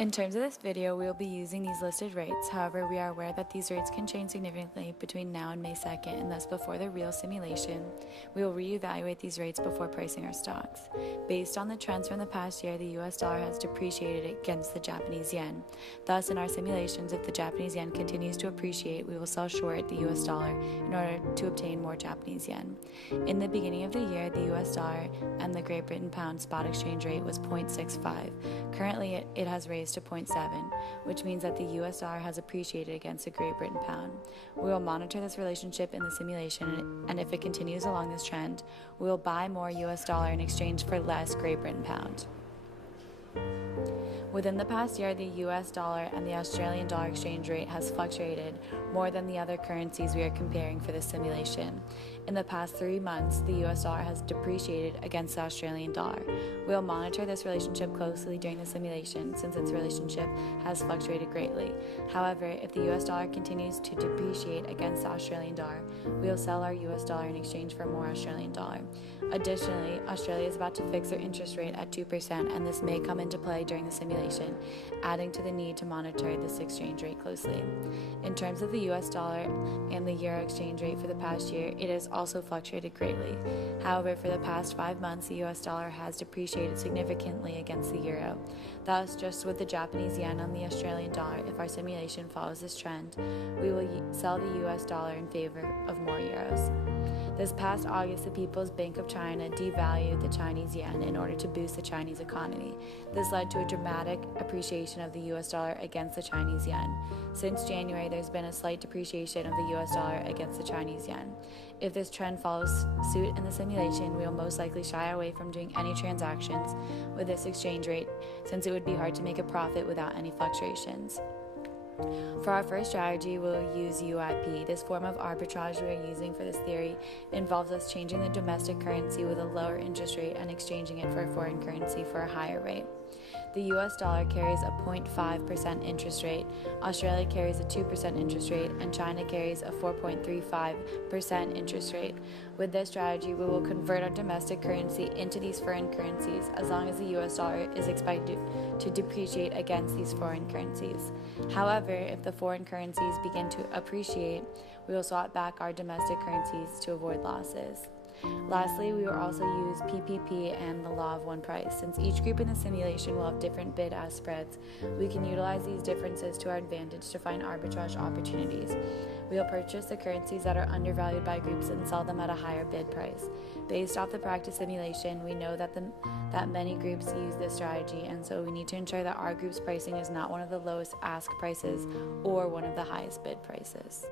In terms of this video, we will be using these listed rates. However, we are aware that these rates can change significantly between now and May 2nd, and thus before the real simulation, we will reevaluate these rates before pricing our stocks. Based on the trends from the past year, the US dollar has depreciated against the Japanese yen. Thus, in our simulations, if the Japanese yen continues to appreciate, we will sell short the US dollar in order to obtain more Japanese yen. In the beginning of the year, the US dollar and the Great Britain pound spot exchange rate was 0.65. Currently, it has raised to 0.7, which means that the US dollar has appreciated against the Great Britain pound. We will monitor this relationship in the simulation, and if it continues along this trend, we will buy more US dollar in exchange for less Great Britain pound. Within the past year, the US dollar and the Australian dollar exchange rate has fluctuated more than the other currencies we are comparing for this simulation. In the past 3 months, the US dollar has depreciated against the Australian dollar. We will monitor this relationship closely during the simulation since its relationship has fluctuated greatly. However, if the US dollar continues to depreciate against the Australian dollar, we will sell our US dollar in exchange for more Australian dollar. Additionally, Australia is about to fix their interest rate at 2%, and this may come into play during the simulation, adding to the need to monitor this exchange rate closely. In terms of the US dollar and the euro exchange rate for the past year, it has also fluctuated greatly. However, for the past 5 months, the US dollar has depreciated significantly against the euro. Thus, just with the Japanese yen and the Australian dollar, if our simulation follows this trend, we will sell the US dollar in favor of more euros. This past August, the People's Bank of China devalued the Chinese yen in order to boost the Chinese economy. This led to a dramatic appreciation of the US dollar against the Chinese yen. Since January, there's been a slight depreciation of the US dollar against the Chinese yen. If this trend follows suit in the simulation, we will most likely shy away from doing any transactions with this exchange rate, since it would be hard to make a profit without any fluctuations. For our first strategy, we'll use UIP. This form of arbitrage we are using for this theory involves us changing the domestic currency with a lower interest rate and exchanging it for a foreign currency for a higher rate. The US dollar carries a 0.5% interest rate, Australia carries a 2% interest rate, and China carries a 4.35% interest rate. With this strategy, we will convert our domestic currency into these foreign currencies as long as the US dollar is expected to depreciate against these foreign currencies. However, if the foreign currencies begin to appreciate, we will swap back our domestic currencies to avoid losses. Lastly, we will also use PPP and the law of one price. Since each group in the simulation will have different bid-ask spreads, we can utilize these differences to our advantage to find arbitrage opportunities. We will purchase the currencies that are undervalued by groups and sell them at a higher bid price. Based off the practice simulation, we know that many groups use this strategy, and so we need to ensure that our group's pricing is not one of the lowest ask prices or one of the highest bid prices.